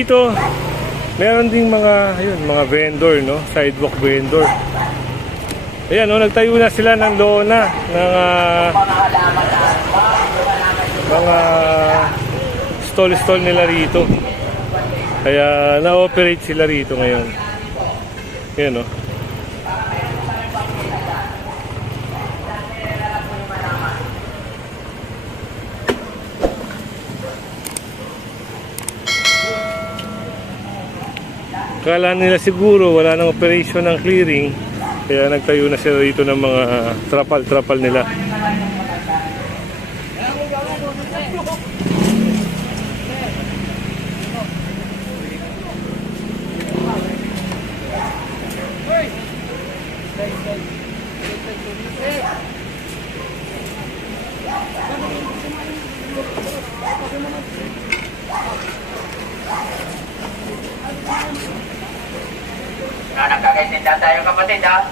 dito, meron ding mga, ayun, mga vendor, no? Sidewalk vendor. Ayan, no? Nagtayo na sila ng lona, ng mga stall nila rito. Kaya na-operate sila rito ngayon. Ayan, no? Kala nila siguro wala nang operation ng clearing, kaya nagtayo na sila dito ng mga trapal nila. Nagkakaitinda tayo kapatid ha.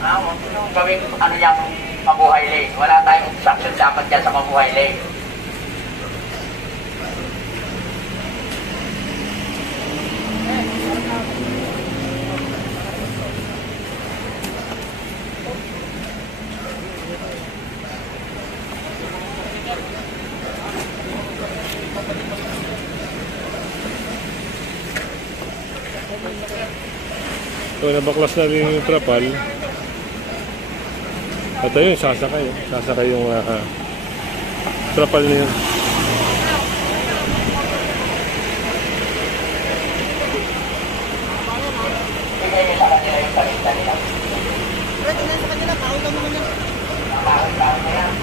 Huwag nyo gawing ano yung mabuhay lane. Wala tayong obstruction dapat dyan sa mabuhay lane. So, nabaklas na rin yung trapal. At ayun, sasakay. Sasakay yung trapal niya. Bigay nyo sa kanila yung palinda nila. Bawal na yan.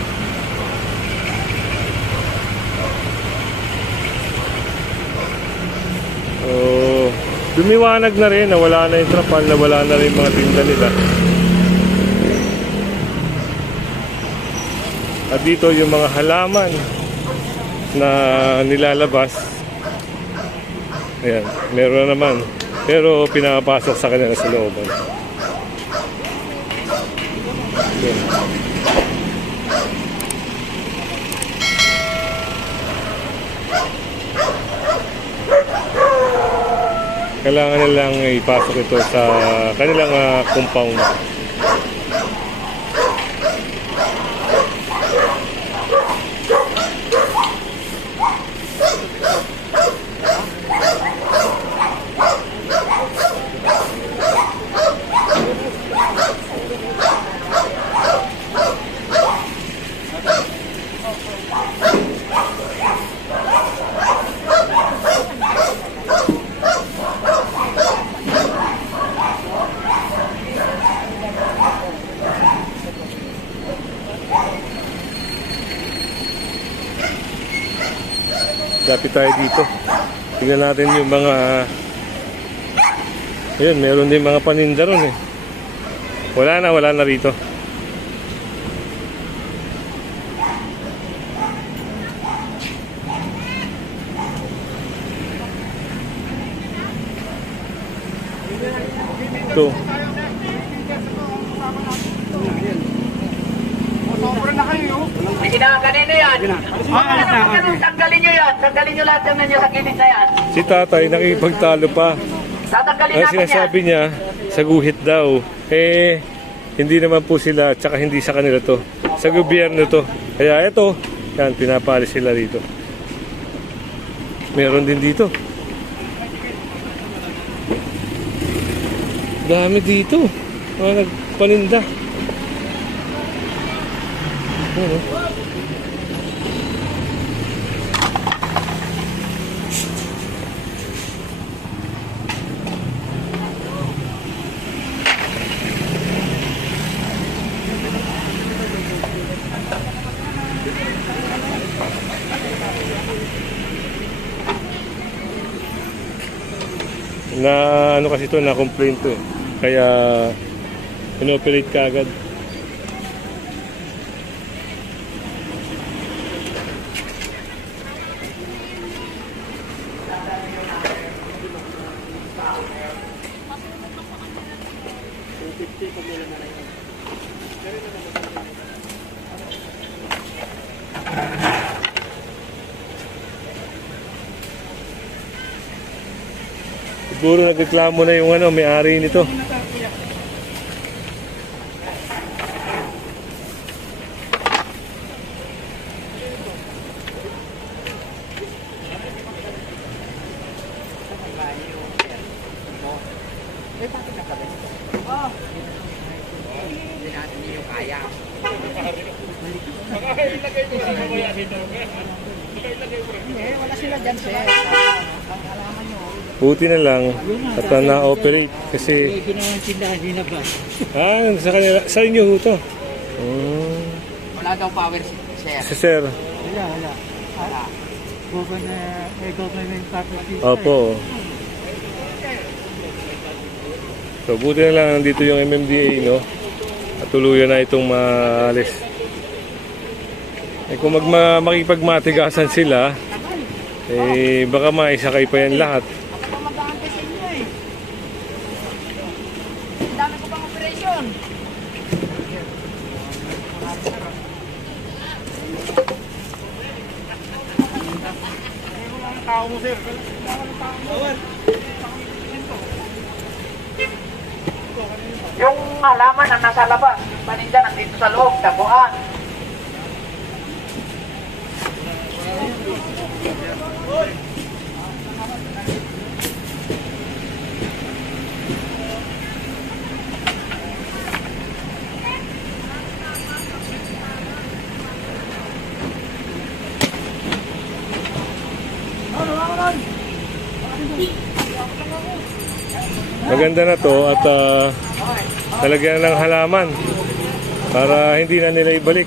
Oh, lumiwanag na rin, nawala na yung trapal, nawala na rin mga tinda nila. At dito yung mga halaman na nilalabas. Ayan, meron na naman. Pero pinapasok sa kanila sa looban. Ayan. Kailangan nilang ipasok ito sa kanilang compound. Kapit tayo dito. Tingnan natin yung mga, ayun, meron din mga paninda ron eh. Wala na rito. Ito. May kinakaganino yan. Tanggalin nyo yan. Tanggalin nyo lahat yung nanyo sa gilid na yan. Si tatay nakipagtalo pa. Tatanggalin Ang natin yan. sinasabi niya, sa guhit daw. Eh, hindi naman po sila, tsaka hindi sa kanila to. Sa gobyerno to. Kaya ito, yan, pinapalis sila rito. Meron din dito. Dami dito. Mga nagpaninda. Ano? Na ano kasi ito, na complaint to eh. Kaya inoperate ka agad. Siguro nagreklamo na yung ano, may-ari nito. Wala sila dyan, sir. Pag-alaman nyo. Buti na lang at na-operate kasi Ginawang tindahan nila ba? sa kanila, sa inyo ho to. Wala daw power, sir. Si sir. Wala. Government property. Opo. So buti na lang nandito yung MMDA, no? At tuluyan na itong maalis. Eh kung makipagmatigasan sila, eh baka maisakay pa yan lahat. Ako pa mag-aantay sa inyo eh. Ang dami ko pang operasyon. Yung halaman na nasa labas, paninda nandito sa loob, taguan. Maganda na to at talagyan ng halaman para hindi na nila ibalik.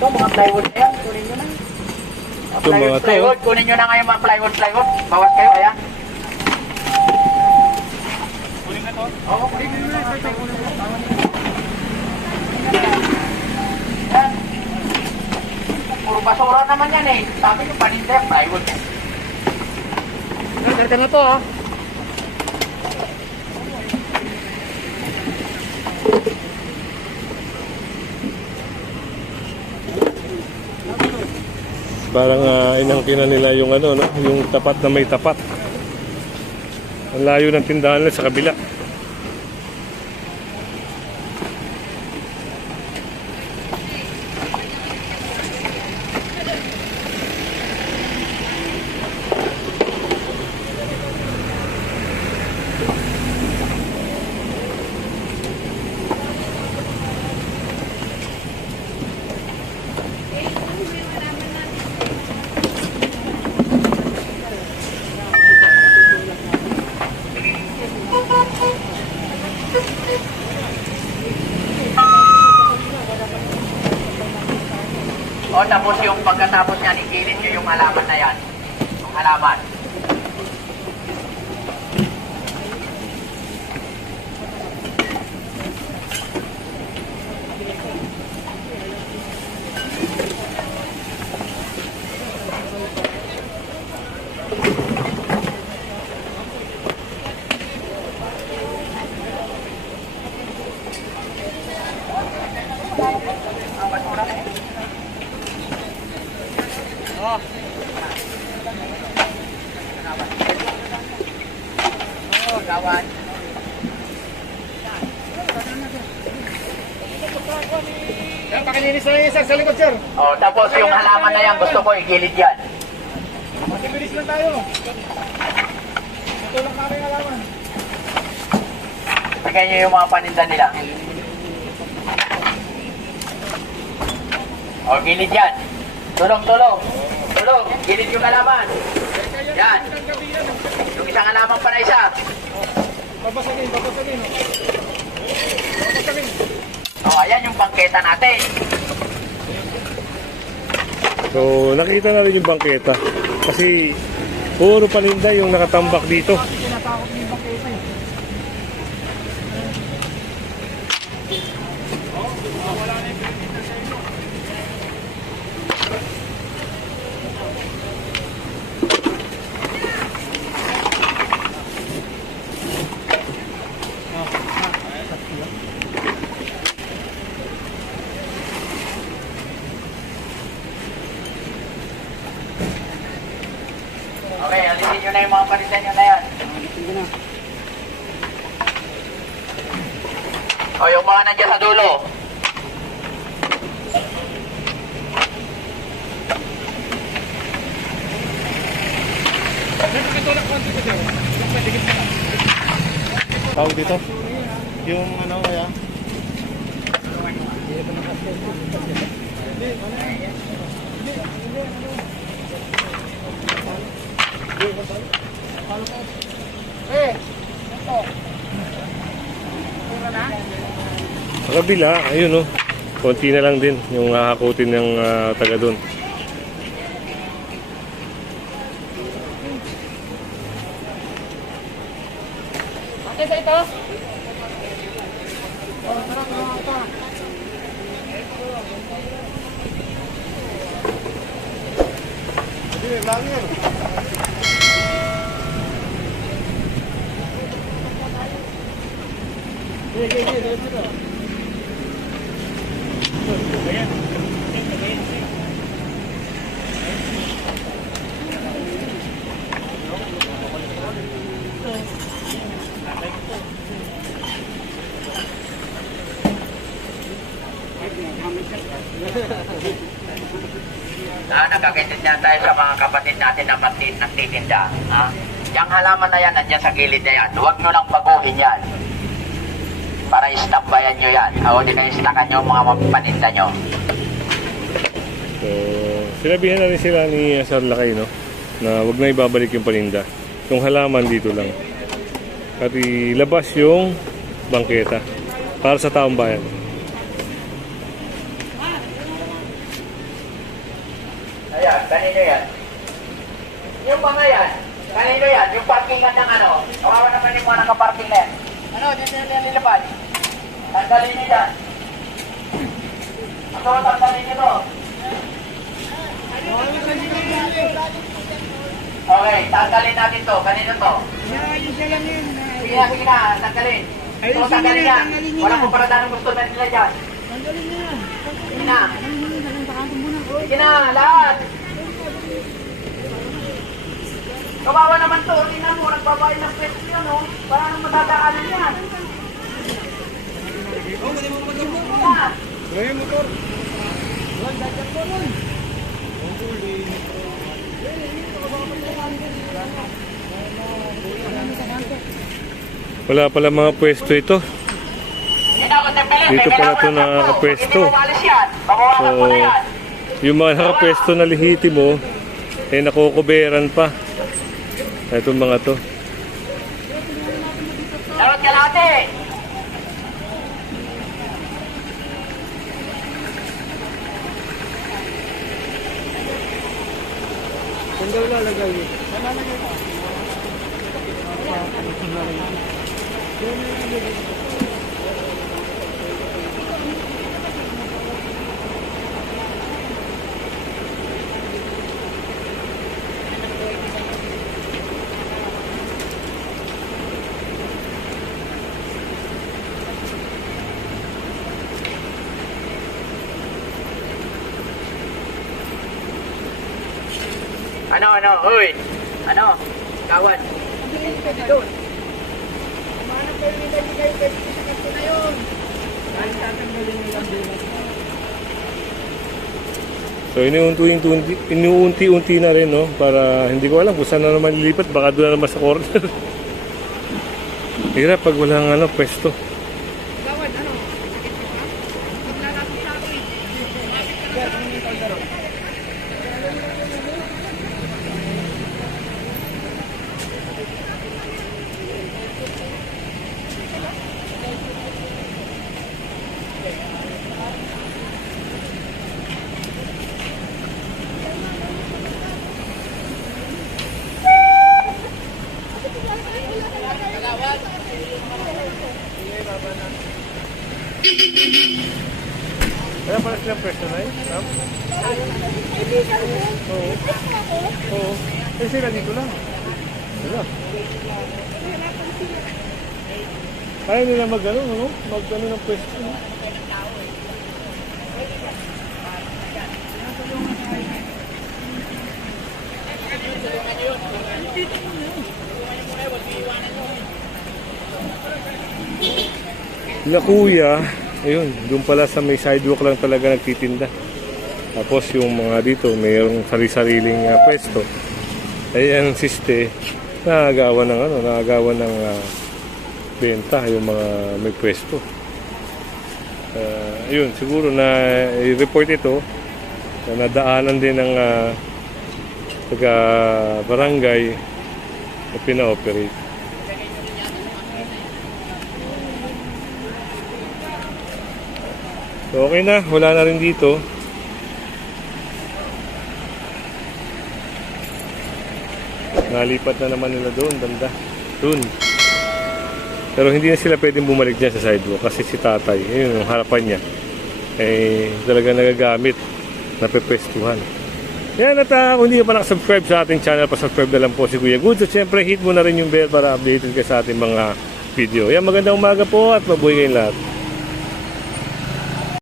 Ito, mga plywood na yan, kunin nyo na. Ito mga to. Plywood, kunin nyo na ngayon mga plywood. Bawas kayo, ayan. Kunin na to? Oo, kunin nyo na. Yan. Puro basura naman yan eh. Sabi nyo, paninda yung plywood. Ganda na to ah. Parang inangkin na nila yung ano, no? Yung tapat na may tapat. Ang layo ng tindahan nila sa kabila. O, tapos yung pagkatapos niyan, igilid nyo yung halaman na yan. Yung halaman. Kawan. Pakilinis na yung isa sa likod, sir. O, tapos yung halaman na yan, gusto ko igilid yan. Matibilis lang tayo. Ito lang kami alaman. Bigyan nyo yung mga paninda nila. O, gilid yan. Tulong. Gilid yung halaman. Yan. Yung isang halaman pa na isa. Babasagin. O, ayan yung bangketa natin. So nakita na rin yung bangketa. Kasi puro paninda yung nakatambak dito. Tinatakot niyo yung bakita eh. Okay, alis yung mga paninda nyo na yan. O, yung mga nandiyan sa dulo. Tawag dito? Yung ano kaya? Sa kabila, ayun oh. Konti na lang din yung hahakutin ng taga doon. Ate, sa ito? Nagkakaintindihan tayo sa mga kapatid natin na nagtitinda. Yung halaman na yan, nandiyan sa gilid na yan. Huwag nyo lang baguhin yan. Para istambayan nyo yan. O di kayo sinakan nyo mga paninda nyo. So, sinabihan na rin sila ni Sir Lakay, no? Na wag na ibabalik yung paninda. Yung halaman dito lang. At ilabas yung bangketa para sa taong bayan. Ayan, kanino yan? Yung mga yan, kanino yan? Yung parkingan ng ano? Kawawa naman yung mga nakaparking na yan. Ano, dito na nililipad. Tanggalin nyo yan. Ako, tanggalin nyo to. Okay, tanggalin natin to. Kanino to? Sige na, tanggalin. Ito, tanggalin yan. Walang puparada ng gusto na nila dyan. Sige na. Sige na, lahat. Kawawa naman to. Tingnan mo, nagbabayad ng pwesto yun, no? Para nang matadaanan yan. Yung motor. Wala pala mga pwesto ito. Dito pala ito nakapwesto. So, yung mga nakapwesto na lihiti mo, eh nakukuberan pa. Itong mga to. Dapat kalate. Saan daw lalagay yun? Ano, uy. Ano? Kawan. Doon. Kumanap kayo nila, hindi kayo pwede sa kasto na yun. Dahil tatanggalin nila din. So inuunti-unti na rin, no? Para hindi ko alam kung saan na naman lilipat. Baka doon na naman sa corner. Hirap pag walang ano, pwesto. Gawad, ano? Sakit ka pa? Maglalapit sa akin. Lumapit ka na sa akin. Kaya pala silang pwesto na yun? Oo. Oo. Eh sila dito lang. Sila. Kaya nila mag-ano, no? Mag-ano ng pwesto, no? Na kuya, ayun, doon pala sa may sidewalk lang talaga nagtitinda. Tapos yung mga dito, mayroong sari-sariling pwesto. Ay ang siste, nakagawa ng benta yung mga may pwesto. Ayun, siguro na i-report ito na nadaanan din ng taga barangay na pina-operate. So okay na, wala na rin dito. Nalipat na naman nila doon, banda. Doon. Pero hindi na sila pwedeng bumalik dyan sa sidewalk kasi si tatay, yun yung harapan niya, eh talaga nagagamit, napepwestuhan. Yan at kung hindi pa nakasubscribe sa ating channel, pasubscribe na lang po si Kuya Goods. At syempre hit mo na rin yung bell para updated ka sa ating mga video. Yan, magandang umaga po at mabuhay kayong lahat.